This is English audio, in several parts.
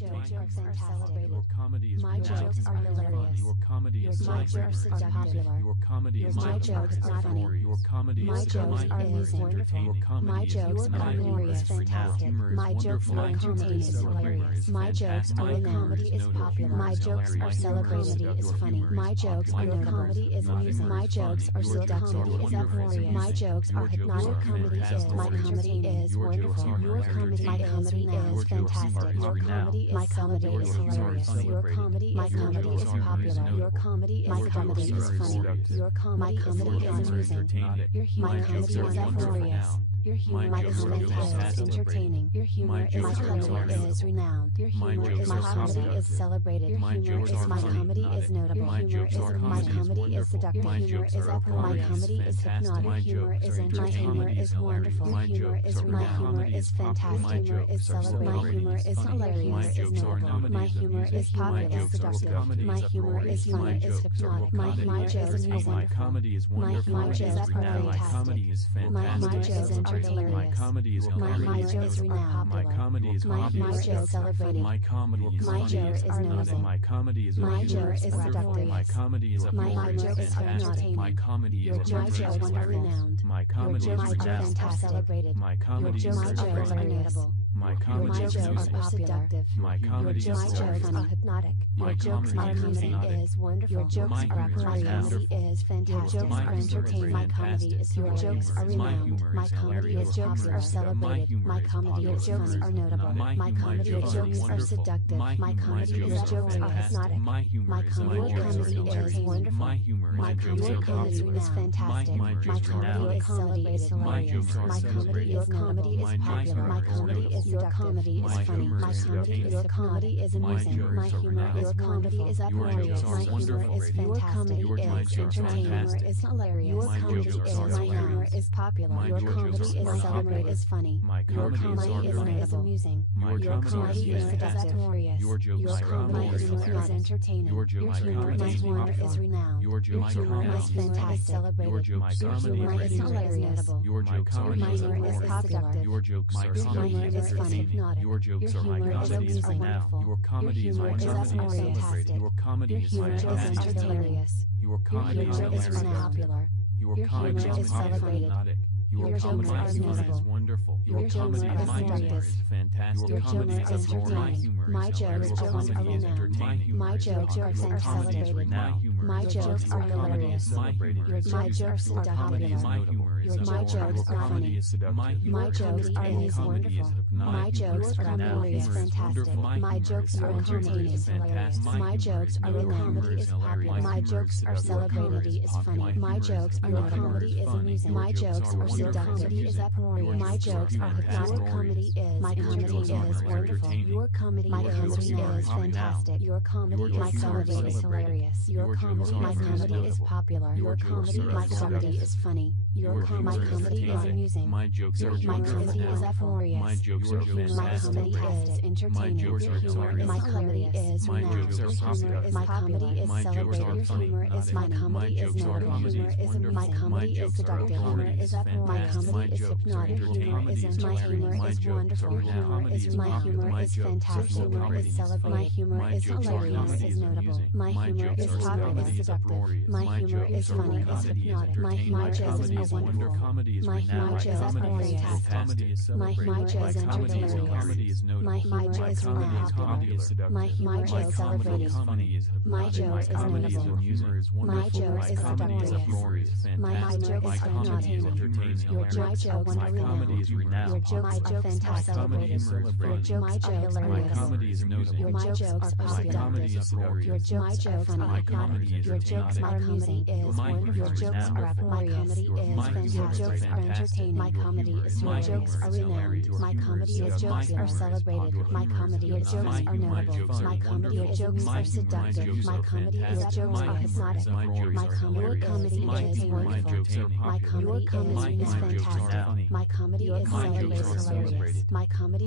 jokes are fantastic. Your comedy is My jokes are hilarious. Your comedy is My jokes are popular. Your comedy is My jokes are funny. Your comedy My is jokes are amusing. entertaining. My jokes are glorious, fantastic. My jokes are entertaining, hilarious. My jokes are renowned, is popular. My jokes are celebrated, is funny. My jokes are notable. Comedy is amusing. My jokes are seductive, is uproarious. My jokes are hypnotic. Comedy is my comedy is wonderful. Your comedy is fantastic. Your comedy is hilarious. Your comedy is popular. Your comedy is funny. Your comedy is amusing. Your humor is uproarious. Your humor is entertaining. Your humor is renowned. Your humor is my comedy is celebrated. Your humor is my comedy is notable. Your humor is my comedy is seductive. Your humor is my comedy is hypnotic. Humor is entertaining. Humor is wonderful. My humor is fantastic. My humor is celebrated. My humor is hilarious. Is notable. My humor is popular. Seductive. My humor is funny. Is hypnotic. My humor is amusing. My comedy is wonderful. My humor is My comedy is fantastic. My jokes are hilarious. My comedy is My jokes renowned. My comedy is My jokes celebrated. My comedy is My jokes is amusing. My comedy is My joke is seductive. My comedy is My joke is hypnotic. My comedy Your is jokes are renowned. My Your comedy is jokes are fantastic. Celebrated. My Your comedy jokes is are notable. My Your comedy is jokes are seductive. My Your comedy jokes is are funny. Hypnotic. My Your jokes comedy are is amusing. hypnotic. Is wonderful. Your jokes My are humor is uproarious. Is fantastic. Your jokes My are humor is entertaining. My comedy is fantastic. your jokes are My renowned. humor My is comedy hilarious. is jokes are My celebrated. humor My is comedy popular. is jokes are notable. My comedy jokes jokes are are seductive. My comedy is jokes are hypnotic. My humor My is comedy hilarious. is wonderful. My humor My is comedy popular. is fantastic. My My jokes are comedy is celebrated. My jokes are My comedy is comedy is popular. My comedy is your comedy is funny. My comedy is your comedy is amusing. My humor is comedy is uproarious. My humor is fantastic. Your entertainment is hilarious. Your comedy is my humor is popular. Your comedy is celebrated is funny. Your comedy is amusing. Your comedy is uproarious. Your comedy is entertaining. Your humor is renowned. Your humor is fantastic. Celebrated. Your humor is hilarious. Your jokes are humor is popular. Your jokes are Your humor is funny. Your jokes are wonderful. Your comedy is Your humor is fantastic. Your comedy Your is humor is fantastic. hilarious. Your comedy Your is humor is hilarious. popular. Your Your comedy humor is celebrated. hypnotic. Your Your comedy jokes are is notable. wonderful. Your Your comedy humor is is hilarious. fantastic. Your comedy humor is entertaining. My jokes are renowned. My jokes are celebrated. My jokes are hilarious. My jokes are popular. My jokes are funny. My jokes are wonderful. My jokes are hilarious, fantastic. My jokes are entertaining. My jokes are comedy is popular. My jokes are celebrated is funny. My jokes are comedy is amusing. My jokes are seductive is uproarious. My jokes are hypnotic. Comedy is my comedy is wonderful. Your comedy is fantastic. Your comedy is hilarious. Your comedy my comedy is popular. Your comedy my comedy is funny. Your comedy is amusing. My jokes are My comedy is uproarious. My jokes are My comedy is entertaining. jokes Your are humor is my comedy is My renowned. jokes are Your humor is my comedy is My jokes are celebrated. Your funny. humor is my comedy is jokes are notable. Your humor is wonderful. my comedy My is jokes are seductive. Humor is up. My fantastic. comedy is hypnotic. Humor is my humor is wonderful. Humor is my humor is fantastic. Humor is celebrated. My humor is hilarious is notable. My humor is popular is seductive. My humor is funny is hypnotic. My humor is wonderful. My humor is uproarious. My humor is entertaining. My humor is popular. My humor is celebrated. My joke is notable. My joke is seductive. My joke is hypnotic. Your jokes are wonderful. Your jokes are fantastic. Your jokes are hilarious. Your jokes are popular. Your jokes are funny. Your jokes are amusing. Your jokes are uproarious. Your jokes are entertaining. My comedy is your jokes are renowned. My comedy is jokes are celebrated. My comedy is jokes are notable. My comedy is jokes are seductive. My comedy is jokes are hypnotic. My comedy is wonderful. My comedy is fantastic. My comedy is hilarious. My comedy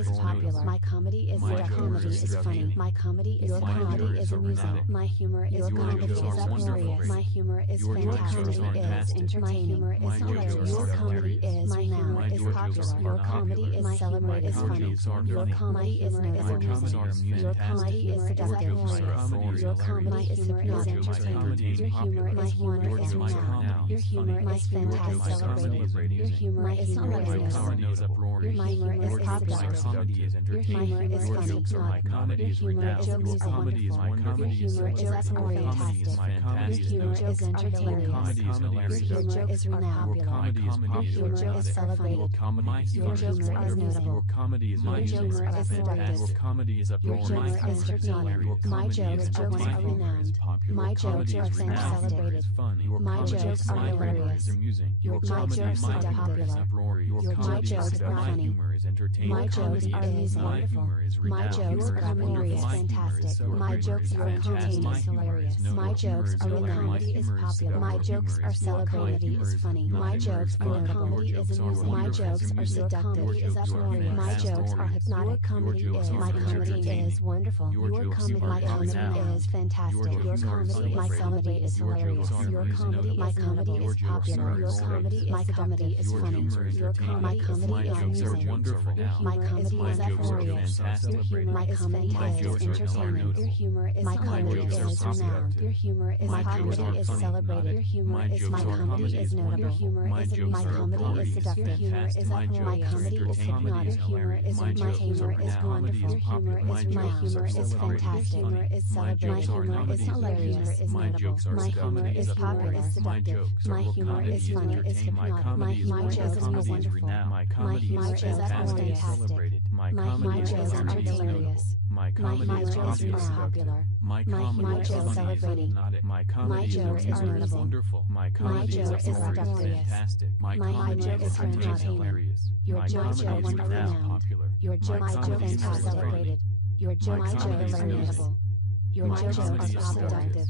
is popular. My comedy is funny. My comedy is amusing. My humor is uproarious. My humor is fantastic. My humor is hilarious. Your comedy is renowned is popular. Your comedy is celebrated. is funny. Your comedy is notable. Your comedy is seductive. Your comedy is entertaining. Your humor is wonderful. Your humor is fantastic. Your humor is hilarious. Your humor is seductive. Your humor is funny. Your humor is wonderful. Your humor is fantastic. Your humor is entertaining. Your humor is renowned. Your humor is celebrated. Your humor is notable. My jokes are seductive. Your humor is hypnotic. My jokes are renowned. My jokes are celebrated. My jokes are hilarious. My jokes are popular. My jokes are funny. My jokes are wonderful. My jokes are glorious, fantastic. My jokes are contagious, hilarious. My jokes are renowned, is popular. My jokes are celebrated, is funny. My jokes are notable, is amusing. My jokes are seductive, is uproarious. My jokes are hypnotic. My comedy is wonderful. Your comedy, my comedy is fantastic. Your comedy, my comedy is hilarious. Your comedy, my comedy is popular. Your comedy, my comedy is funny. Your my comedy is amusing. My comedy is uproarious. Your humor is fantastic, entertaining. Your humor is my comedy is renowned. Your humor is my comedy is celebrated. Your humor is my comedy is notable. Your humor is my comedy is seductive. Your humor is my comedy is hypnotic. Your humor is my humor is wonderful. Your humor is my humor is fantastic. Your humor is celebrated. My humor is hilarious. Is notable. My humor is popular. Is seductive. My humor is funny. Is hypnotic. My jokes are wonderful. My humor is fantastic. My jokes are hilarious. My humor is popular. My humor is celebrated. My jokes are notable. My jokes is seductive. My humor is entertaining. Your jokes are renowned. Your jokes are celebrated. Your jokes are notable. Your jokes are seductive.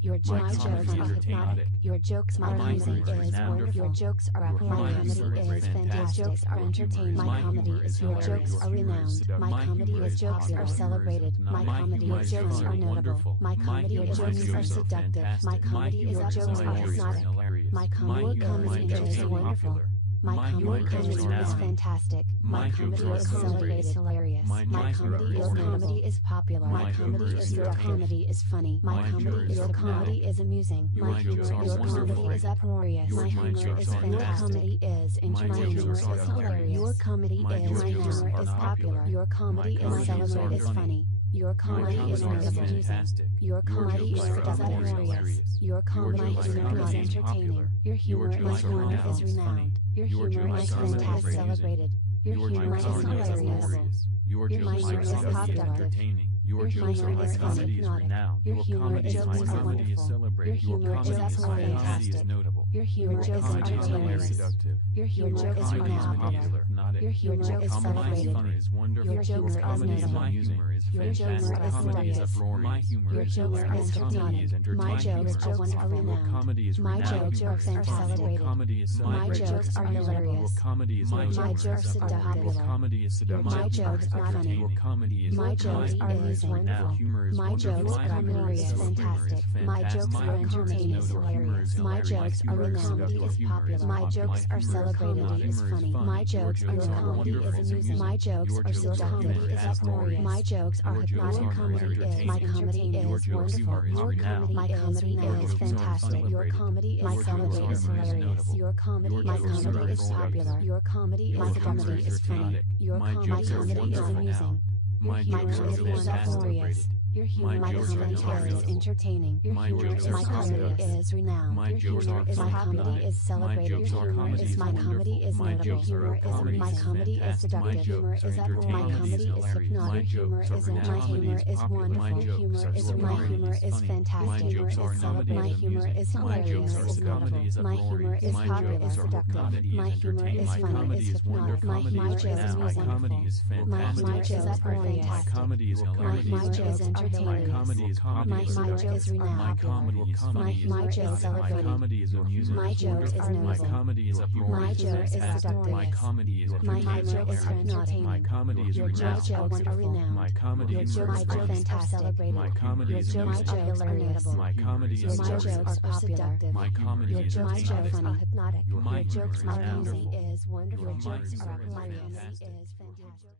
Your jokes are hypnotic. Your jokes are amusing. Is wonderful. Your jokes are uproarious. My comedy is fantastic. Your jokes are entertaining. My comedy is your jokes are renowned. My comedy is jokes are celebrated. My comedy is jokes are notable. My comedy is jokes are seductive. My comedy is jokes are hypnotic. My comedy is wonderful. My comedy is fantastic. My comedy is celebrated, hilarious. My comedy is popular. My comedy is your comedy is funny. My comedy your comedy is amusing. My humor your comedy is uproarious. My humor is fantastic. Comedy is my humor is hilarious. Your comedy is my humor is popular. Your comedy is celebrated is funny. Your comedy is amusing. Your comedy is uproarious. Your comedy is entertaining. Your humor is renowned. Your humor is fantastic, celebrated. Your humor is hilarious. Your humor is popular. Your humor is hypnotic. Your humor is wonderful. Your humor is fantastic. Your humor is hilarious. Your humor is popular. Your humor is celebrated. Your jokes are notable. Your humor is seductive. Your jokes are hypnotic. My jokes are renowned. My jokes are celebrated. My jokes are hilarious. My jokes are popular. My jokes are funny. My jokes are wonderful. My jokes are hilarious, fantastic. My jokes are entertaining, hilarious. My jokes are renowned, is popular. My jokes are celebrated, is funny. My jokes are comedy, is amusing. My jokes are seductive, is uproarious. My jokes are hypnotic, comedy is. My comedy is wonderful. Your comedy, my comedy is fantastic. Your comedy is celebrated, is hilarious. Your comedy, my comedy is popular. Your comedy, my comedy is funny. Your comedy is amusing. My comedy is uproarious. Your humor is fantastic, is entertaining. Your humor is my comedy is renowned. Your humor is my comedy is celebrated. Your humor is my comedy is notable. Humor is my comedy is seductive. Humor is my comedy is hypnotic. Humor is my humor is wonderful. Humor is my humor is fantastic. Humor is celebrated. My humor is hilarious. Is notable. My humor is popular. Is seductive. My humor is funny. Is hypnotic. My joke is wonderful. My joke is fantastic. My joke is entertaining. My comedy is my joke is renowned. My joke is celebrated. My joke is amusing. My joke is seductive. My joke is entertaining. Your jokes are renowned. Your jokes are fantastic, celebrated. Your jokes are hilarious. Your jokes are seductive. Your jokes are funny, hypnotic. Your jokes are amusing. Is wonderful. Your jokes are hilarious. Is fantastic.